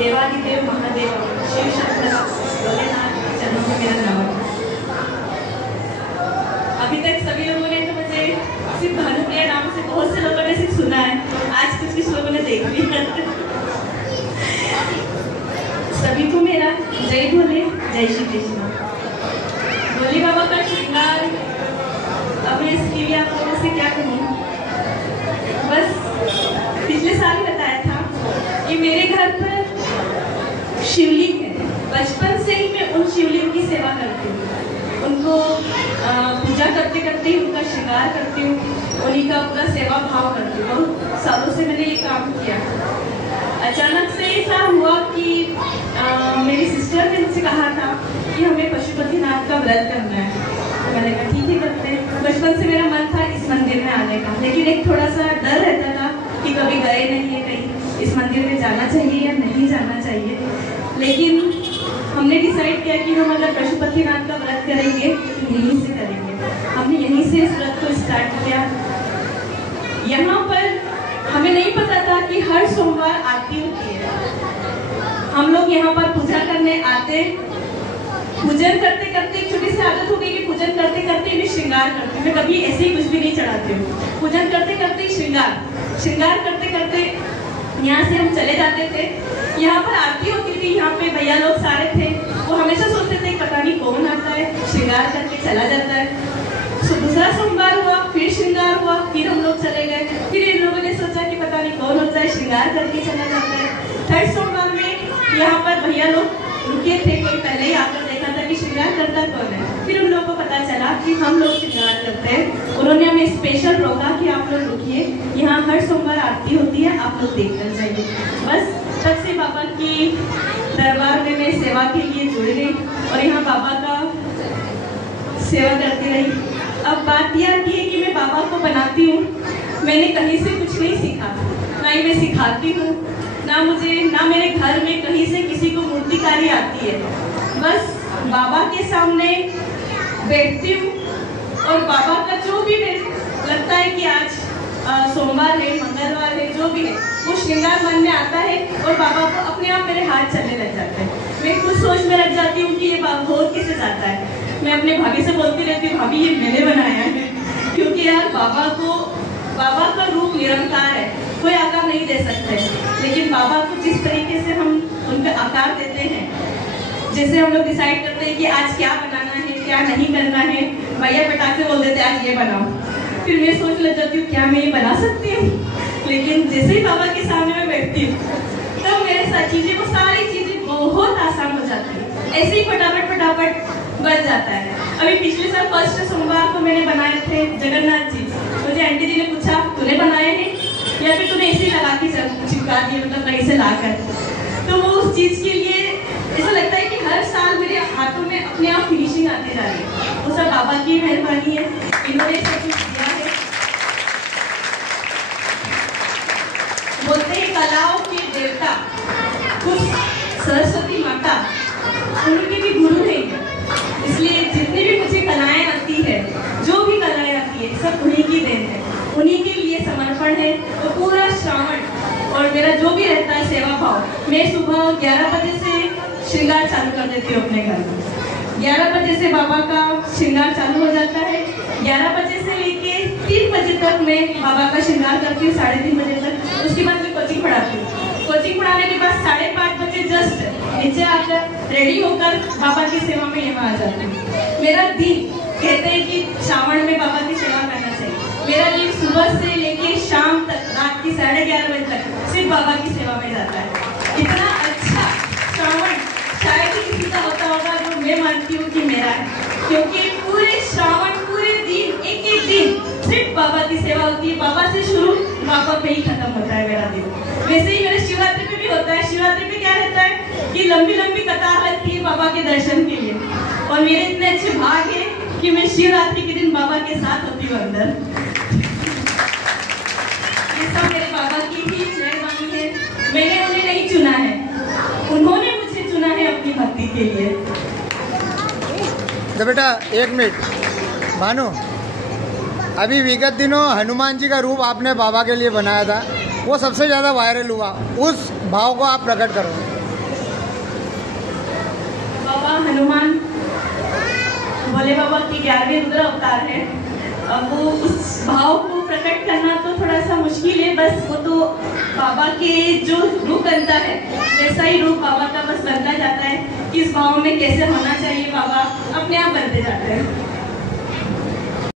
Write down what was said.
देवादिदेव महादेव शिव शंकर भोलेनाथ चरणों में मेरा नमन। अभी तक सभी लोगों ने तो मुझे सिर्फ भानुप्रिया नाम से, बहुत से लोगों ने सिर्फ सुना है, आज कुछ लोगों ने देख लिया। सभी को मेरा जय भोले, जय श्री कृष्ण। भोले बाबा का श्रृंगार अब मैं इसके लिए आप लोगों से क्या कहूँ, बस पिछले साल ही बताया था कि मेरे घर पर शिवलिंग है। बचपन से ही मैं उन शिवलिंग की सेवा करती हूँ, उनको पूजा करते करते ही उनका श्रृंगार करती हूँ, उन्हीं का पूरा सेवा भाव करती हूँ। बहुत सालों से मैंने ये काम किया। अचानक से ऐसा हुआ कि मेरी सिस्टर ने मुझसे कहा था कि हमें पशुपतिनाथ का व्रत करना है। तो मैंने कहा ठीक है करते हैं। बचपन से मेरा मन था इस मंदिर में आने का, लेकिन एक थोड़ा सा डर रहता था कि कभी गए नहीं है, कहीं इस मंदिर में जाना चाहिए या नहीं जाना चाहिए। लेकिन हमने डिसाइड किया कि हम अगर पशुपतिनाथ का व्रत करेंगे तो यहीं से करेंगे। हमने यहीं से इस व्रत को स्टार्ट किया। यहाँ पर हमें नहीं पता था कि हर सोमवार आरती होती है। हम लोग यहाँ पर पूजा करने आते, पूजन करते करते एक छोटी सी आदत हो गई कि पूजन करते करते मैं श्रृंगार करती हूँ। मैं कभी ऐसे ही कुछ भी नहीं चढ़ाती हूँ। पूजन करते करते श्रृंगार करते करते यहाँ से हम चले जाते थे। यहाँ पर आरती होती थी, यहाँ पे भैया लोग सारे थे, वो हमेशा सोचते थे पता नहीं कौन आता है, श्रृंगार करके चला जाता है। दूसरा सोमवार हुआ, फिर श्रृंगार हुआ, फिर हम लोग चले गए। फिर इन लोगों ने सोचा कि पता नहीं कौन होता है, श्रृंगार करके चला जाता है। थर्ड सोमवार में यहाँ पर भैया लोग रुके थे, कोई पहले ही आकर देखा था कि श्रृंगार करता कौन है। फिर उन लोगों को पता चला कि हम लोग श्रृंगार करते हैं। उन्होंने हमें स्पेशल रोका कि आप लोग रुकिए, यहाँ हर सोमवार आरती होती है, आप लोग देख कर जाइए। बस तब से बाबा की दरबार में मैं सेवा के लिए जुड़ गई और यहाँ बाबा का सेवा करती रही। अब बात यह आती है कि मैं बाबा को बनाती हूँ। मैंने कहीं से कुछ नहीं सीखा, ना ही मैं सिखाती हूँ, ना मेरे घर में कहीं से किसी को मूर्तिकारी आती है। बस बाबा के सामने बैठती हूँ और बाबा का जो भी लगता है कि आज सोमवार है, मंगलवार है, जो भी है, वो श्रृंगार मन में आता है और बाबा को अपने आप मेरे हाथ चलने लग जाते हैं। मैं कुछ सोच में लग जाती हूँ कि ये हो किसे जाता है। मैं अपने भाभी से बोलती रहती हूँ, भाभी ये मैंने बनाया है, क्योंकि यार बाबा का रूप निरंकार है, कोई आकार नहीं दे सकते। लेकिन बाबा को जिस तरीके से हम उनका आकार देते हैं, जैसे हम लोग डिसाइड करते हैं कि आज क्या बनाना है, क्या नहीं करना है, भैया पटाख से बोल देते आज ये बनाओ। फिर मैं सोच लग जाती हूँ क्या मैं ये बना सकती हूँ। लेकिन जैसे ही बाबा के सामने मैं बैठती हूँ तो मेरे साथ चीजें, वो सारी चीजें बहुत आसान हो जाती है, ऐसे ही फटाफट बन जाता है। अभी पिछले साल फर्स्ट सोमवार को मैंने बनाए थे जगन्नाथ जी। मुझे आंटी जी ने पूछा तूने बनाए हैं या फिर तूने ऐसे ही लगा के चिपका दिए, मतलब कहीं से लाकर। तो वो उस चीज के लिए ऐसा लगता है कि हर साल मेरे हाथों में अपने आप फिनिशिंग आती जा रही है। वो सब बाबा की मेहरबानी है, इन्होंने सब कुछ दिया है। बोलते हैं कलाओं के देवता कुछ सरस्वती माता, उनकी भी गुरु है। इसलिए जितनी भी मुझे कलाएं आती है, जो भी कलाएं आती है, सब उन्हीं की देन है, उन्हीं के लिए समर्पण है। तो पूरा श्रावण और मेरा जो भी रहता है सेवा भाव, मैं सुबह 11 बजे से श्रृंगार चालू कर देती हूँ अपने घर में। 11 बजे से बाबा का श्रृंगार चालू हो जाता है। 11 बजे से लेके 3 बजे तक मैं बाबा का श्रृंगार करती हूँ, 3:30 बजे तक। उसके बाद मैं कोचिंग पढ़ाती हूँ। कोचिंग पढ़ाने के बाद 5:30 बजे जस्ट नीचे आकर रेडी होकर बाबा की सेवा में यहाँ आ जाती हूँ। मेरा दिन, कहते हैं कि श्रावण में बाबा की सेवा करना चाहिए, मेरा दिन सुबह से लेके शाम तक, रात की 11:30 बजे तक सिर्फ बाबा की सेवा में जाता है। इतना अच्छा श्रावण शायद ही किसी का होता होगा जो मैं मानती हूँ कि मेरा है, क्योंकि पूरे श्रावण, पूरे दिन, एक दिन सिर्फ बाबा की सेवा होती है। बाबा से शुरू, बाबा पे ही खत्म होता है मेरा दिन। वैसे ही मेरे शिवरात्रि पे भी होता है। शिवरात्रि पे क्या रहता है कि लंबी लंबी कतार लगती है बाबा के दर्शन के लिए, और मेरे इतने अच्छे भाग है कि मैं शिवरात्रि के दिन बाबा के साथ होती हूँ अंदर। ये सब मेरे बाबा की ही मेहरबानी है। मैंने उन्हें नहीं चुना है, उन्होंने मुझे चुना है अपनी भक्ति के लिए। तो बेटा 1 मिनट, भानु, अभी विगत दिनों हनुमान जी का रूप आपने बाबा के लिए बनाया था, वो सबसे ज़्यादा वायरल हुआ, उस भाव को आप प्रकट करो। भोले बाबा की 11वें रुद्र अवतार है। वो उस भाव को प्रकट करना तो थोड़ा सा मुश्किल है, बस वो तो बाबा के जो रूप बनता है वैसा ही रूप बाबा का बस बनता जाता है। किस भाव में कैसे होना चाहिए बाबा अपने आप बनते जाते हैं।